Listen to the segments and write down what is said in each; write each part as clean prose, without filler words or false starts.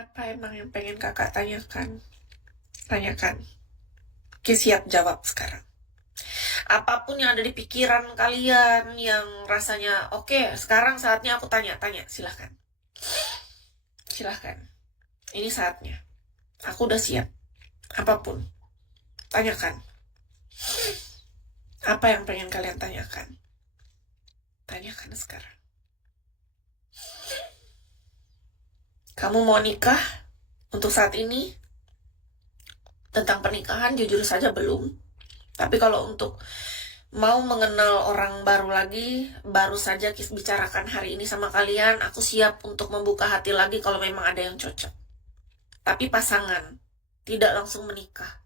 Apa emang yang pengen kakak tanyakan? Tanyakan. Oke, siap jawab sekarang. Apapun yang ada di pikiran kalian yang rasanya oke, sekarang saatnya aku tanya-tanya. Silahkan. Silahkan. Ini saatnya. Aku udah siap. Apapun. Tanyakan. Apa yang pengen kalian tanyakan? Tanyakan sekarang. Kamu mau nikah untuk saat ini? Tentang pernikahan jujur saja belum. Tapi kalau untuk mau mengenal orang baru lagi, baru saja bicarakan hari ini sama kalian, aku siap untuk membuka hati lagi kalau memang ada yang cocok. Tapi pasangan, tidak langsung menikah.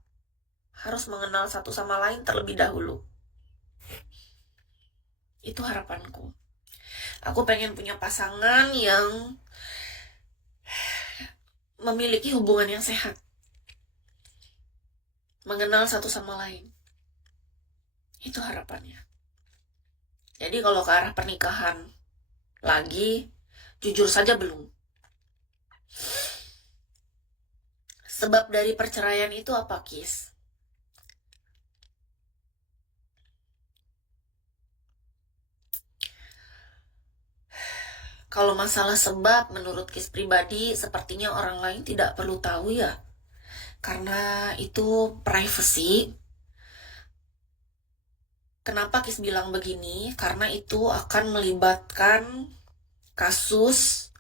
Harus mengenal satu sama lain terlebih dahulu. Itu harapanku. Aku pengen punya pasangan yang memiliki hubungan yang sehat. Mengenal satu sama lain. Itu harapannya. Jadi kalau ke arah pernikahan lagi, jujur saja belum. Sebab dari perceraian itu apa, Kis? Kalau masalah sebab, menurut Kis pribadi, sepertinya orang lain tidak perlu tahu ya. Karena itu privacy. Kenapa Kis bilang begini? Karena itu akan melibatkan kasus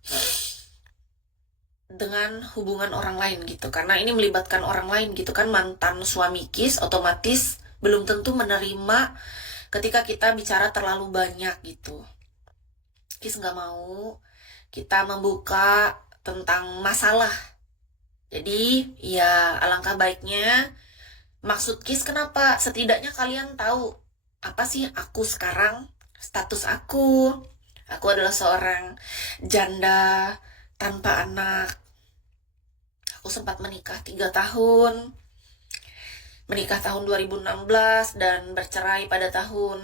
dengan hubungan orang lain gitu. Karena ini melibatkan orang lain gitu kan. Mantan suami Kis otomatis belum tentu menerima ketika kita bicara terlalu banyak gitu. Kis nggak mau kita membuka tentang masalah. Jadi ya alangkah baiknya, maksud Kis kenapa? Setidaknya kalian tahu apa sih aku sekarang, status aku. Aku adalah seorang janda tanpa anak. Aku sempat menikah 3 tahun. Menikah tahun 2016 dan bercerai pada tahun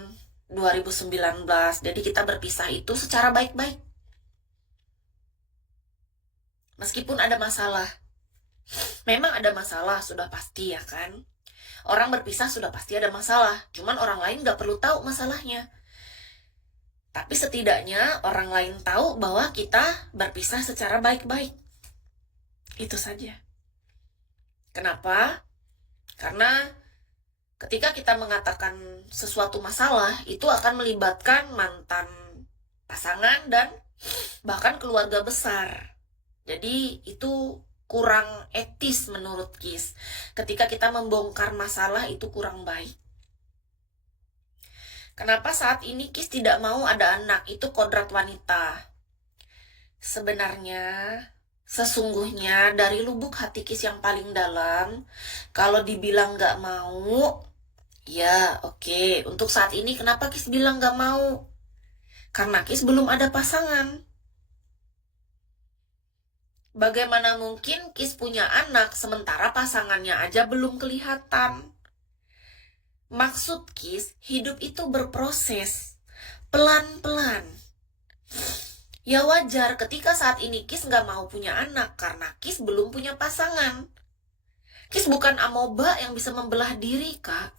2019. Jadi kita berpisah itu secara baik-baik. Meskipun ada masalah. Memang ada masalah, sudah pasti ya kan. Orang berpisah sudah pasti ada masalah. Cuman orang lain gak perlu tahu masalahnya. Tapi setidaknya orang lain tahu bahwa kita berpisah secara baik-baik. Itu saja. Kenapa? Karena ketika kita mengatakan sesuatu masalah, itu akan melibatkan mantan pasangan dan bahkan keluarga besar. Jadi itu kurang etis menurut Kis. Ketika kita membongkar masalah itu kurang baik. Kenapa saat ini Kis tidak mau ada anak? Itu kodrat wanita. Sebenarnya, sesungguhnya dari lubuk hati Kis yang paling dalam, kalau dibilang gak mau, ya oke. Untuk saat ini kenapa Kis bilang gak mau? Karena Kis belum ada pasangan. Bagaimana mungkin Kis punya anak sementara pasangannya aja belum kelihatan? Maksud Kis, hidup itu berproses, pelan-pelan. Ya wajar ketika saat ini Kis gak mau punya anak karena Kis belum punya pasangan. Kis bukan amoeba yang bisa membelah diri, Kak.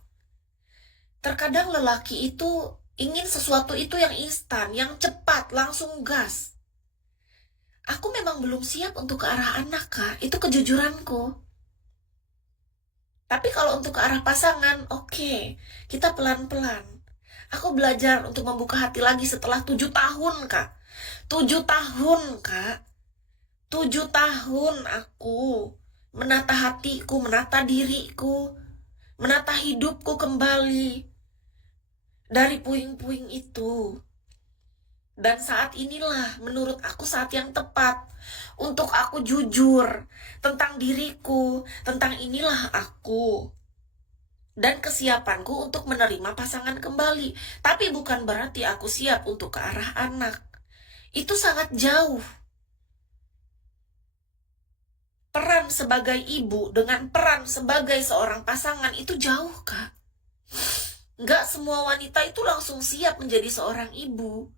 Terkadang lelaki itu ingin sesuatu itu yang instan, yang cepat, langsung gas. Aku memang belum siap untuk ke arah anak, Kak. Itu kejujuranku. Tapi kalau untuk ke arah pasangan, oke. Kita pelan-pelan. Aku belajar untuk membuka hati lagi setelah 7 tahun, Kak. 7 tahun, Kak. 7 tahun aku menata hatiku, menata diriku, menata hidupku kembali dari puing-puing itu. Dan saat inilah menurut aku saat yang tepat untuk aku jujur tentang diriku, tentang inilah aku. Dan kesiapanku untuk menerima pasangan kembali. Tapi bukan berarti aku siap untuk ke arah anak. Itu sangat jauh. Peran sebagai ibu dengan peran sebagai seorang pasangan itu jauh, Kak. Nggak semua wanita itu langsung siap menjadi seorang ibu.